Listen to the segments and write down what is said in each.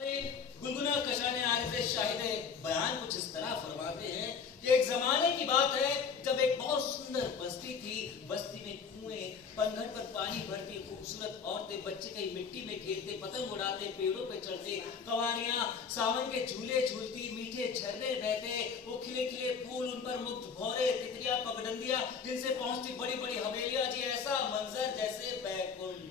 गुनगुना कशाने आरिज़े शाहिदे बयान कुछ इस तरह फरमाते हैं कि एक जमाने की बात है जब एक बहुत सुंदर बस्ती थी। बस्ती में कुएं, पनघट पर पानी भरती खूबसूरत औरतें, बच्चे कहीं मिट्टी में खेलते, पतंग उड़ाते, पेड़ों पे चढ़ते, कवारियां सावन के झूले झूलती, मीठे झरने बहते, वो खिले खिले फूल, उन पर मुग्ध भौरे, तितलियां, पगडंडियां जिनसे पहुंचती बड़ी बड़ी हवेलियां। जी ऐसा मंजर जैसे बैकुंठ।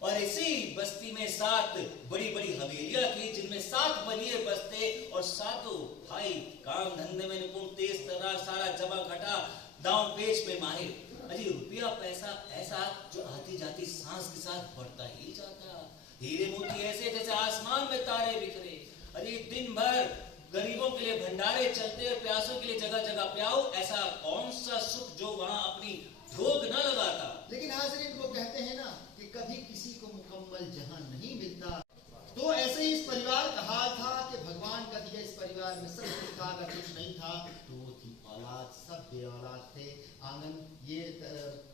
और इसी बस्ती में 7 बड़ी बड़ी हवेलियां थी जिनमें 7 बलिए बसते और सातों भाई काम धंधे में निपुण, तेज तर्रार, सारा जमा घटा, दांव पेच में माहिर। अजी रुपया पैसा ऐसा जो आती जाती सांस के साथ बढ़ता ही जाता। हीरे मोती ऐसे जैसे आसमान में तारे बिखरे। अजी दिन भर गरीबों के लिए भंडारे चलते और प्यासों के लिए जगह जगह प्याऊ। ऐसा कौन सा सुख जो वहां अपनी भोग न लगाता। लेकिन हाज़रीन वो कहते हैं ना कि कभी किसी को मुकम्मल जहां नहीं मिलता। तो ऐसे ही इस परिवार का हाल था कि भगवान का दिया इस परिवार में सब कुछ था, अगर कुछ नहीं था तो वो थी औलाद, सब बे औलाद थे। आंगन ये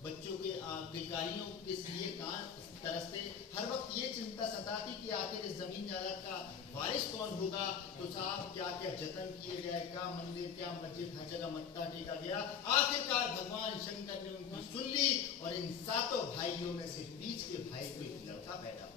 बच्चों के किलकारियों के लिए कान तरसते। हर वक्त ये चिंता सताती कि आखिर इस जमीन जायदाद का वारिस कौन होगा। तो साहब क्या क्या जतन किए गए, क्या मंदिर, क्या मस्जिद, हर जगह मत्था टेका गया। आखिरकार भगवान शंकर ने उनको सुन ली और इन 7 भाइयों में से बीच के भाई को एक लड़का पैदा हुआ।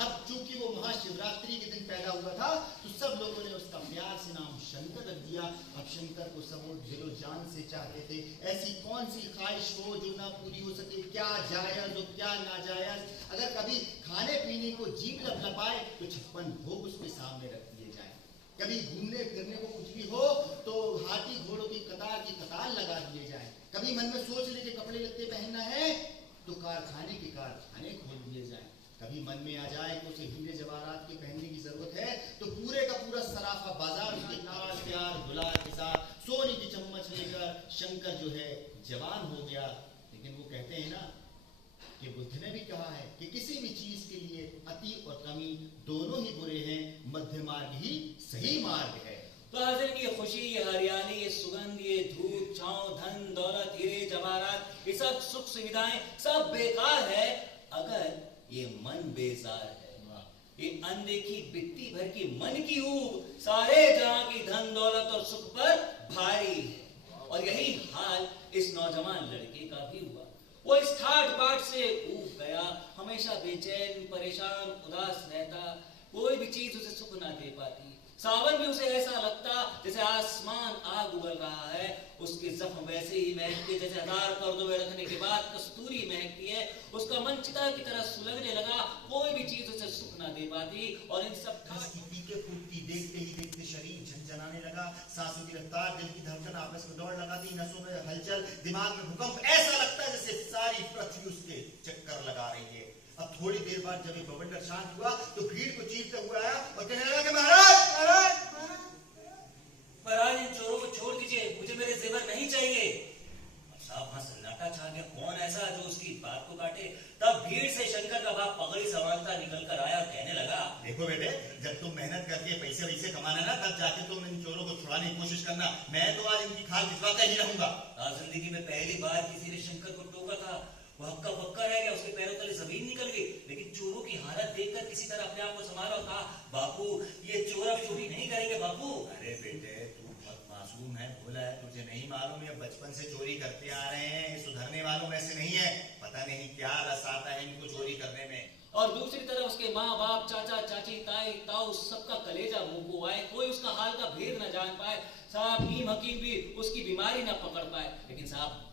अब चूंकि वो महाशिवरात्रि के दिन पैदा हुआ था तो सब लोगों ने उसका प्यार से नाम शंकर रख दिया। अब शंकर को सब दिलो जान से चाहते थे। ऐसी कौन सी ख्वाहिश हो जो ना पूरी हो सके, क्या जायज और क्या नाजायज। अगर कभी खाने पीने को जीभ लपलपाए तो 56 भोग उसके सामने रख दिए जाए। कभी घूमने फिरने को कुछ भी हो तो हाथी घोड़ों की कतार लगा दिए जाए। कभी मन में सोच ले कि कपड़े लत्ते पहनना है तो कारखाने के कारखाने खोल दिए जाए। कभी मन में आ जाए कि उसे हीरे जवाहरात के पहनने की जरूरत है तो पूरे का पूरा सराफा बाजार उसके नाल प्यार दुलार के साथ सोने की चम्मच लेकर शंकर जो है जवान हो गया। लेकिन वो कहते हैं ना कि बुद्ध ने भी कहा है कि किसी भी चीज के लिए अति और कमी दोनों ही बुरे हैं, मध्य मार्ग ही सही मार्ग है। तो हाज़रीन ये खुशी, ये हरियाली, ये सुगंध, ये धूप छांव, धन दौलत, हीरे जवाहरात, ये सब सुख सुविधाएं सब बेकार है अगर ये मन बेजार है। ये अनदेखी बित्ती भर की मन की ऊब सारे जहां की धन दौलत और सुख पर भारी है। और यही हाल इस नौजवान लड़के का भी हुआ। वो इस ठाट बाट से ऊब गया, हमेशा बेचैन, परेशान, उदास रहता। कोई भी चीज उसे सुख ना दे पाती। सावन में उसे ऐसा लगता जैसे आसमान आग उगल रहा है। उसके जख्म वैसे ही महकते जैसे 1000 पर्दों में रखने के बाद कस्तूरी महकती है। उसका मन चिता की तरह सुलगने लगा। कोई भी चीज उसे सुख ना दे पाती। और इन सब पीके फूटती देखते ही देखते शरीर झंझनाने लगा। सांसों की रफ्तार, दिल की धड़कन आपस में दौड़ लगाती, नसों में हलचल, दिमाग में भूकंप। ऐसा लगता है जैसे सारी पृथ्वी उसके चक्कर लगा रही है। अब थोड़ी देर बाद जब ये बवंडर शांत हुआ तो भीड़ को चीरते हुए आया और कहने लगा कि महाराज महाराज इन चोरों को छोड़ दीजिए, मुझे मेरे जेवर नहीं चाहिए। साहब वहां सन्नाटा छा गया। कौन ऐसा जो उसकी बात को काटे। तब भीड़ से शंकर का बाप पगड़ी संभालता निकल कर आया और कहने लगा, देखो बेटे, जब तुम मेहनत करके पैसे वैसे कमाना ना तब जाके तुम इन चोरों को छुड़ाने की कोशिश करना। मैं तो आज इनकी खाल भिजवाता ही रहूंगा। जिंदगी में पहली बार किसी ने शंकर को टोका था। वो हक्का बक्का रह गया, उसके पैरों तले जमीन निकल गई। लेकिन चोरों की हालत देखकर किसी तरह अपने आप को संभाला और कहा, बापू ये चोर अब चोरी नहीं करेंगे बापू। अरे बेटे तू बहुत मासूम है, भोला है, तुझे नहीं मालूम ये बचपन से चोरी करते आ रहे हैं। ये सुधरने वालों में से नहीं है। पता नहीं क्या रस आता है इनको चोरी करने में। और दूसरी तरफ उसके माँ बाप, चाचा चाची, ताई ताऊ सबका कलेजा मुंह को आए। कोई उसका हाल का भेद न जान पाए। साहब नीम हकीम भी उसकी बीमारी न पकड़ पाए। लेकिन साहब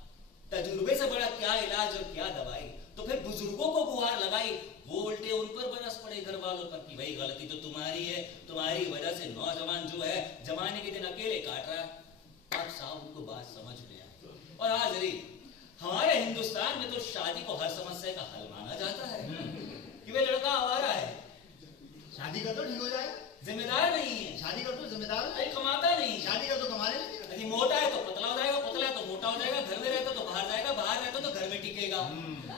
तजुर्बे से बड़ा क्या इलाज और क्या दवाई। तो फिर बुजुर्गों को गुहार लगाई। वो उल्टे उन पर बरस पड़े घर वालों पर कि भाई गलती तो तुम्हारी है, तुम्हारी वजह से नौजवान जो है जमाने के दिन अकेले काट रहा है। अब साहब उनको बात समझ में आई। और हाज़रीन हमारे हिंदुस्तान में तो शादी को हर समस्या का हल माना जाता है कि वे लड़का आवारा है, शादी कर तो ठीक हो जाएगा। जिम्मेदार नहीं है, शादी कर तो जिम्मेदार नहीं, कमाता नहीं, शादी कर तो कमाने लगे। यदि मोटा है तो पतला हो जाएगा, पतला है तो मोटा हो जाएगा, घर में रहता तो बाहर जाएगा, बाहर रहता तो घर में टिकेगा।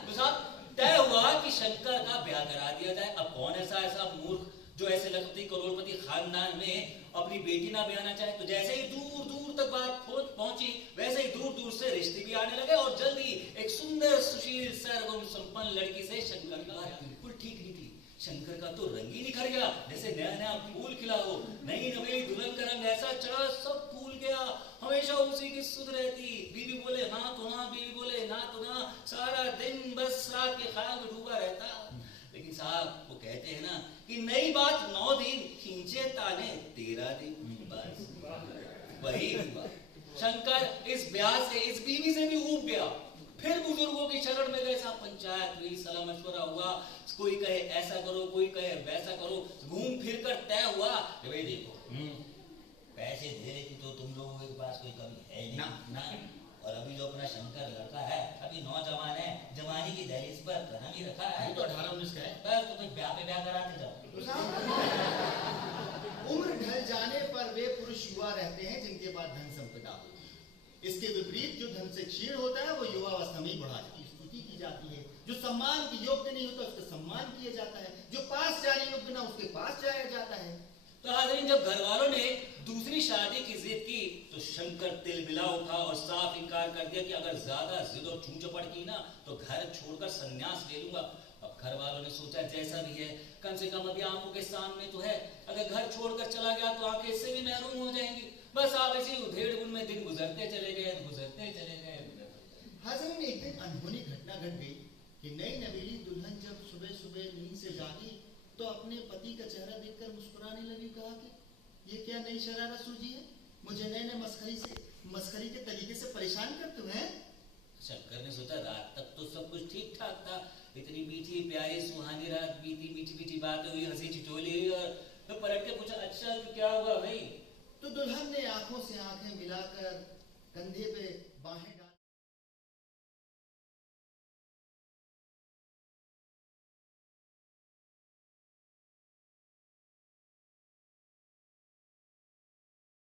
तो साहब तय हुआ कि शंकर का ब्याह करा दिया जाए। अब कौन ऐसा मूर्ख जो ऐसे लखपति करोड़पति खानदान में अपनी बेटी ना ब्याहना चाहे। तो जैसे ही दूर दूर तक बात पहुंची वैसे ही दूर दूर से रिश्ते भी आने लगे। और जल्दी एक सुंदर सुशील सरगुण संपन्न लड़की से शंकर का बिल्कुल ठीक निकली। शंकर का तो रंग ही निखर गया, जैसे नया नया फूल खिला हो। नई नई दुल्हन का रंग ऐसा चढ़ा, सब फूल गया। हमेशा उसी की सुध रहती। बीवी बोले हाँ तो हाँ, बीवी बोले ना तो ना, सारा दिन बस रात के ख्याल में डूबा रहता। लेकिन साहब वो कहते हैं ना कि नई बात 9 दिन, खींचे ताने 13 दिन। बस वही हुआ। शंकर इस ब्याह से, इस बीवी से भी ऊब गया। फिर बुजुर्गों की शरण में गए, साहब पंचायत हुई, सलाह मशवरा हुआ। कोई कहे ऐसा करो, कोई कहे वैसा करो। घूम फिर कर तय हुआ कि भाई देखो, पैसे दे रही तो तुम लोगों के पास कोई कमी है नहीं ना। और अभी जो अपना शंकर लड़का है, अभी नौजवान है, जवानी की दहलीज पर कदम ही रखा है। तो 18-19 का है। बस तो फिर ब्याह पे ब्याह कराते जाओ। तो साहब उम्र ढल जाने पर वे पुरुष युवा रहते हैं जिनके पास धन संपदा होती है। इसके विपरीत जो धन से क्षीण होता है वो युवावस्था में बुढ़ापे की स्तुति की जाती है। जो सम्मान के योग्य नहीं होता उसका सम्मान किया जाता है। जो पास जाने योग्य ना उसके पास जाया जाता है। तो हाज़रीन, जब घर वालों ने दूसरी शादी की जिद की तो शंकर तिलमिला उठा और साफ इनकार कर दिया कि अगर ज्यादा जिद और चूचपड़ की ना तो घर छोड़कर संन्यास ले लूंगा। अब घर वालों ने सोचा जैसा भी है, कम से कम अभी आंखों के सामने तो है, अगर घर छोड़कर चला गया तो आंखें इससे भी महरूम हो जाएंगी। बस आप इसी उधेड़-बुन में दिन गुजरते चले गए, गुजरते चले गए। हाज़रीन, एक दिन अनहोनी घटना घट गई कि नई नवेली दुल्हन जब सुबह सुबह नींद से जागी तो अपने पति का चेहरा देखकर मुस्कुराने लगी। कहा कि ये क्या नई शरारत सूझी है, मुझे नए नए मस्खरी के तरीके से परेशान करते हुए। शंकर ने सोचा रात तक तो सब कुछ ठीक ठाक था, इतनी मीठी प्यारी सुहानी रात बीती, मीठी मीठी बातें हुई, हंसी ठिठोली हुई। और तो पलट के पूछा अच्छा तो क्या हुआ भाई? तो दुल्हन ने आंखों से आंखें मिलाकर कंधे पे बाहें